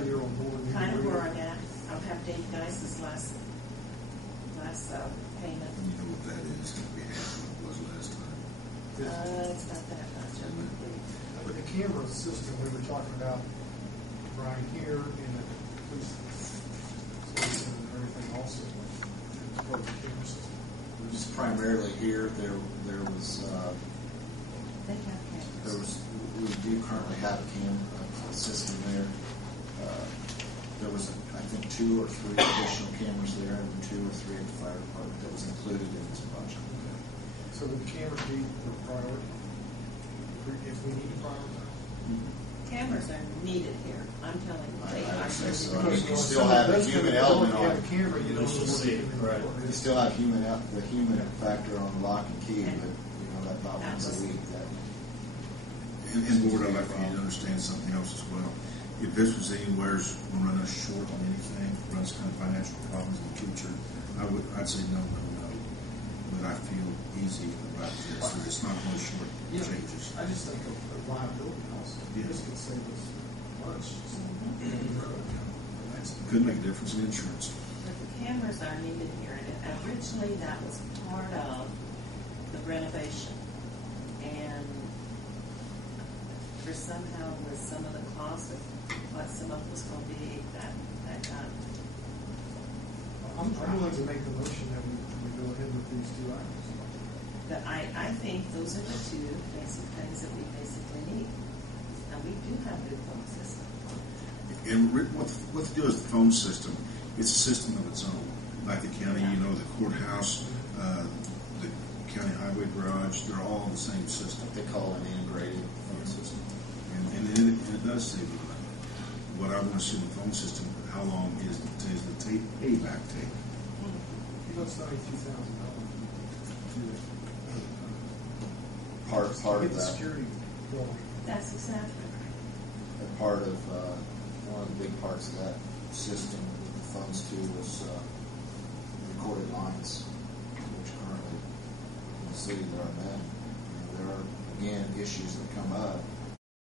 say you're on board. kind of where I'm at. I'll have Dave Geis's last payment. You know what that is, gonna be half what it was last time. It's not that much, I believe. But the camera system, we were talking about, Brian, here in the police station and everything also, as part of the camera system. Just primarily here, there was, They have cameras. we do currently have a system there. There was, I think, 2 or 3 additional cameras there, and 2 or 3 at the fire department that was included in this budget. So would the cameras be the priority? If we need to prioritize? Cameras are needed here, I'm telling you. They I are say so. needed. You still have a human element on You have it. a camera, you don't Initial know what see, you're right. You still have the human factor on the lock and key, but that about once a week. And board, I'd like for you to understand something else as well. If this was anywhere's going to run us short on anything, run us kind of financial problems in the future, I'd say no. But I feel easy about this. So it's not really short changes. I just think of liability also. Yeah. This could save us much. down the road. Could make a difference in insurance. But the cameras are needed here, and originally that was part of the renovation. And for somehow with some of the costs of what some of it was going to be, that got. I'm willing to make the motion that we go ahead with these 2 items. But I think those are the 2 basic things that we basically need. Now, we do have a good phone system. And what to do is the phone system, it's a system of its own. Like the county, the courthouse, the county highway garage, they're all in the same system. They call it an integrated phone system. And it does save you money. What I want to see in the phone system, how long is the tape, payback tape? That's $92,000. Part Get of the that. security going. That's exactly right. And part of one of the big parts of that system, the phones too, was recorded lines, which currently in the city there are none. There are again issues that come up